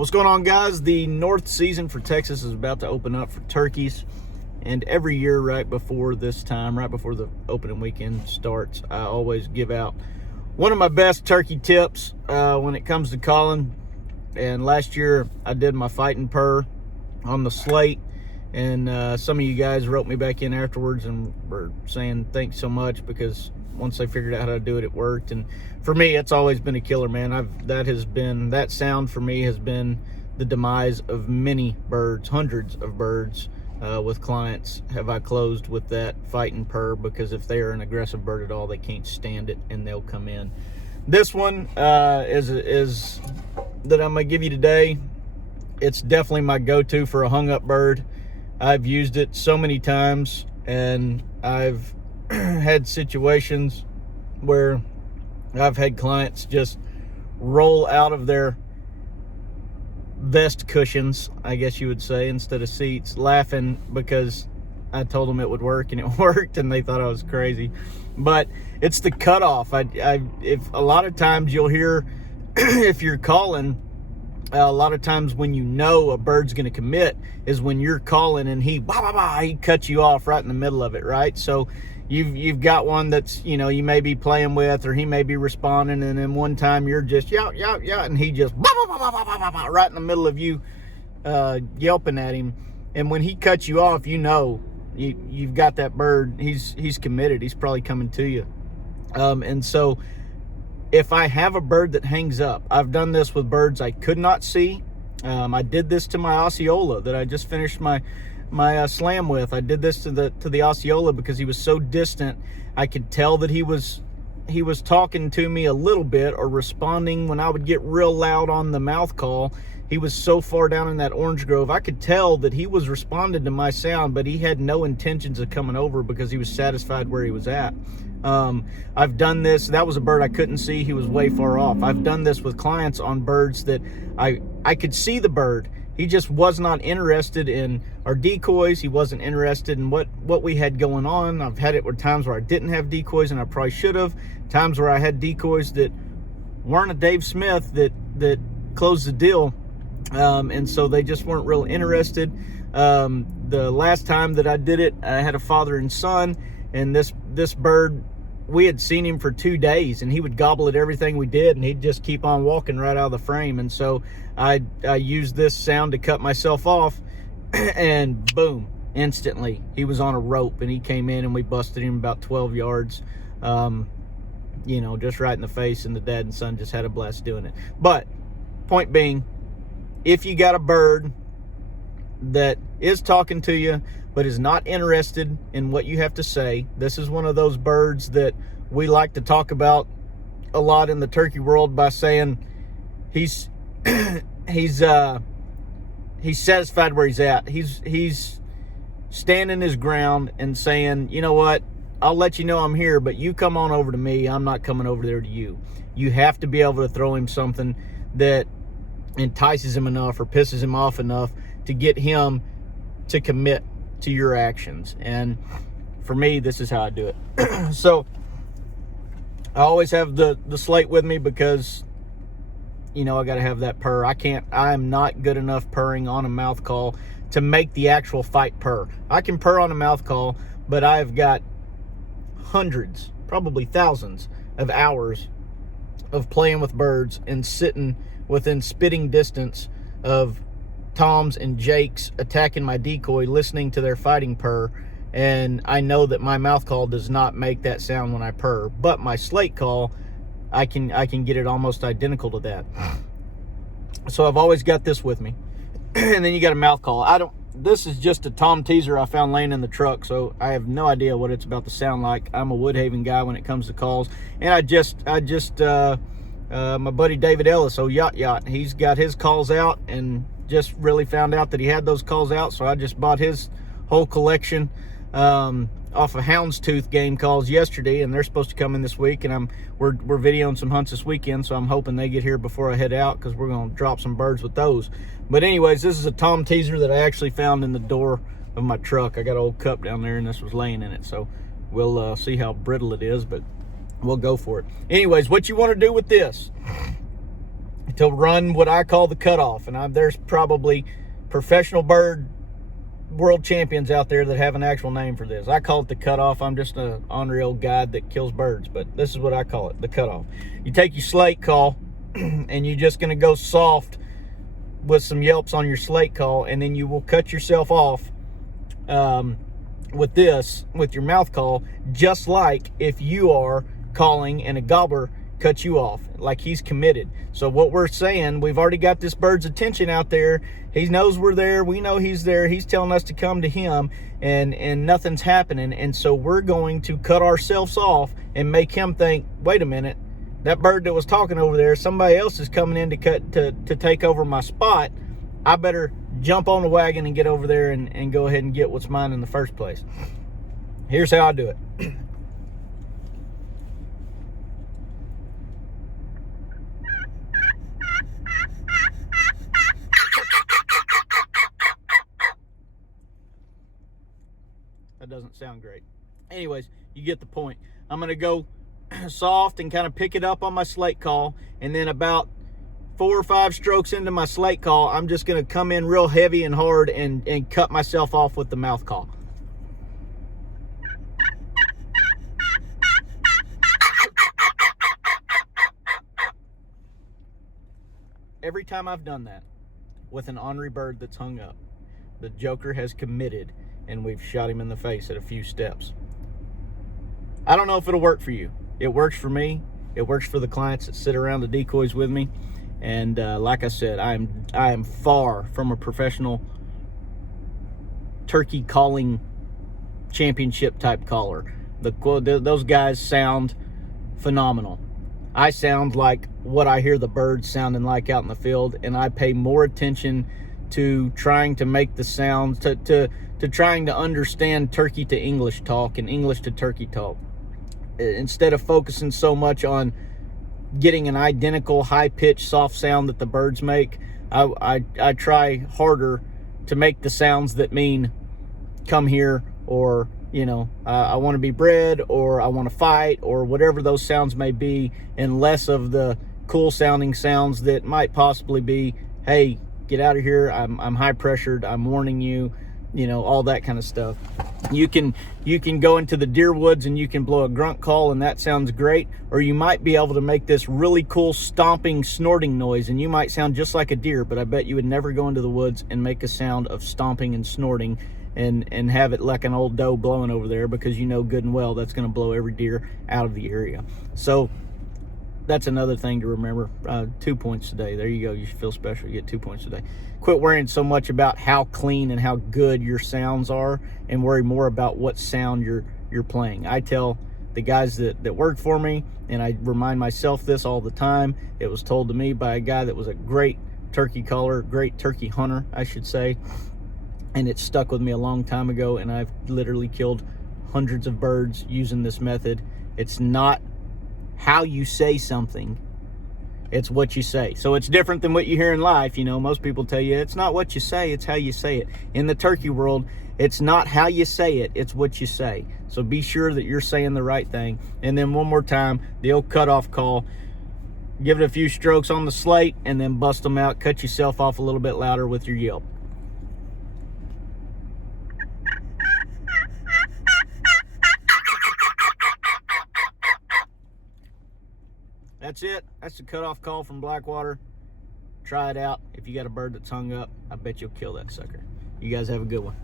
What's going on, guys? The north season for Texas is about to open up for turkeys, and every year right before this time, right before the opening weekend starts, I always give out one of my best turkey tips when it comes to calling. And last year I did my fighting purr on the slate, and some of you guys wrote me back in afterwards and were saying thanks so much, because once they figured out how to do it, it worked. And for me, it's always been a killer, man. That sound for me has been the demise of many birds, hundreds of birds. With clients have I closed with that fighting purr, because if they are an aggressive bird at all, they can't stand it and they'll come in. This one is that I'm gonna give you today. It's definitely my go-to for a hung up bird. I've used it so many times, and I've had situations where I've had clients just roll out of their vest cushions, I guess you would say, instead of seats, laughing because I told them it would work, and it worked, and they thought I was crazy. But it's the cutoff. If a lot of times you'll hear, if you're calling, a lot of times when you know a bird's going to commit is when you're calling and he cuts you off right in the middle of it, right? So you've got one that's, you may be playing with, or he may be responding, and then one time you're just yeah, and he just right in the middle of you yelping at him. And when he cuts you off, you've got that bird. He's committed. He's probably coming to you. And so if I have a bird that hangs up, I've done this with birds I could not see. I did this to my Osceola that I just finished my slam with. I did this to the Osceola because he was so distant. I could tell that he was talking to me a little bit, or responding when I would get real loud on the mouth call. He was so far down in that orange grove, I could tell that he was responding to my sound, but he had no intentions of coming over because he was satisfied where he was at. I've done this. That was a bird I couldn't see. He was way far off. I've done this with clients on birds that I could see the bird. He just was not interested in our decoys. He wasn't interested in what we had going on. I've had it with times where I didn't have decoys and I probably should have. Times where I had decoys that weren't a Dave Smith that closed the deal. And so they just weren't real interested. The last time that I did it, I had a father and son, and this bird, we had seen him for 2 days, and he would gobble at everything we did, and he'd just keep on walking right out of the frame. And so I used this sound to cut myself off, and boom, instantly he was on a rope, and he came in and we busted him about 12 yards, just right in the face, and the dad and son just had a blast doing it. But point being, if you got a bird that is talking to you but is not interested in what you have to say, this is one of those birds that we like to talk about a lot in the turkey world by saying he's satisfied where he's at. He's standing his ground and saying, you know what, I'll let you know I'm here, but you come on over to me. I'm not coming over there to you. You have to be able to throw him something that entices him enough or pisses him off enough to get him to commit to your actions. And for me, this is how I do it. So I always have the slate with me, because I got to have that purr. I am not good enough purring on a mouth call to make the actual fight purr. I can purr on a mouth call, but I've got hundreds, probably thousands of hours of playing with birds and sitting within spitting distance of Toms and Jakes attacking my decoy, listening to their fighting purr, and I know that my mouth call does not make that sound when I purr, but my slate call, I can get it almost identical to that. So I've always got this with me. And then you got a mouth call. This is just a Tom teaser I found laying in the truck, so I have no idea what it's about to sound like. I'm a Woodhaven guy when it comes to calls, and I just my buddy David Ellis, Yacht, he's got his calls out, and just really found out that he had those calls out, so I just bought his whole collection off of Houndstooth game calls yesterday, and they're supposed to come in this week, and we're videoing some hunts this weekend, so I'm hoping they get here before I head out, because we're going to drop some birds with those. But anyways, this is a Tom teaser that I actually found in the door of my truck. I got an old cup down there, and this was laying in it, so we'll see how brittle it is, but we'll go for it. Anyways, what you want to do with this, to run what I call the cutoff. And there's probably professional bird world champions out there that have an actual name for this. I call it the cutoff. I'm just an ornery old guy that kills birds, but this is what I call it, the cutoff. You take your slate call and you're just going to go soft with some yelps on your slate call, and then you will cut yourself off with your mouth call, just like if you are calling and a gobbler cuts you off, like he's committed. So what we're saying, we've already got this bird's attention out there. He knows we're there. We know he's there. He's telling us to come to him, and nothing's happening. And so we're going to cut ourselves off and make him think, wait a minute, that bird that was talking over there, somebody else is coming in to take over my spot. I better jump on the wagon and get over there and go ahead and get what's mine in the first place. Here's how I do it. That doesn't sound great. Anyways, you get the point. I'm going to go soft and kind of pick it up on my slate call, and then about 4 or 5 strokes into my slate call, I'm just going to come in real heavy and hard and cut myself off with the mouth call. Every time I've done that with an ornery bird that's hung up, the joker has committed and we've shot him in the face at a few steps. I don't know if it'll work for you. It works for me. It works for the clients that sit around the decoys with me. And like I said, I am far from a professional turkey calling championship type caller. Those guys sound phenomenal. I sound like what I hear the birds sounding like out in the field, and I pay more attention to trying to make the sounds, to trying to understand turkey to English talk and English to turkey talk, instead of focusing so much on getting an identical high-pitched soft sound that the birds make. I try harder to make the sounds that mean come here, or I want to be bred, or I want to fight, or whatever those sounds may be, and less of the cool sounding sounds that might possibly be, hey, get out of here, I'm high pressured, I'm warning you, all that kind of stuff. You can go into the deer woods and you can blow a grunt call and that sounds great, or you might be able to make this really cool stomping, snorting noise, and you might sound just like a deer, but I bet you would never go into the woods and make a sound of stomping and snorting and have it like an old doe blowing over there, because you know good and well that's going to blow every deer out of the area. So that's another thing to remember. 2 points today. There you go. You should feel special. You get 2 points today. Quit worrying so much about how clean and how good your sounds are, and worry more about what sound you're playing. I tell the guys that work for me, and I remind myself this all the time. It was told to me by a guy that was a great turkey caller, great turkey hunter, I should say, and it stuck with me a long time ago, and I've literally killed hundreds of birds using this method. It's not how you say something, it's what you say. So it's different than what you hear in life. Most people tell you it's not what you say, it's how you say it. In the turkey world, it's not how you say it, it's what you say. So be sure that you're saying the right thing. And then one more time, the old cutoff call. Give it a few strokes on the slate and then bust them out. Cut yourself off a little bit louder with your yelp. That's it. That's the cutoff call from Blackwater. Try it out. If you got a bird that's hung up, I bet you'll kill that sucker. You guys have a good one.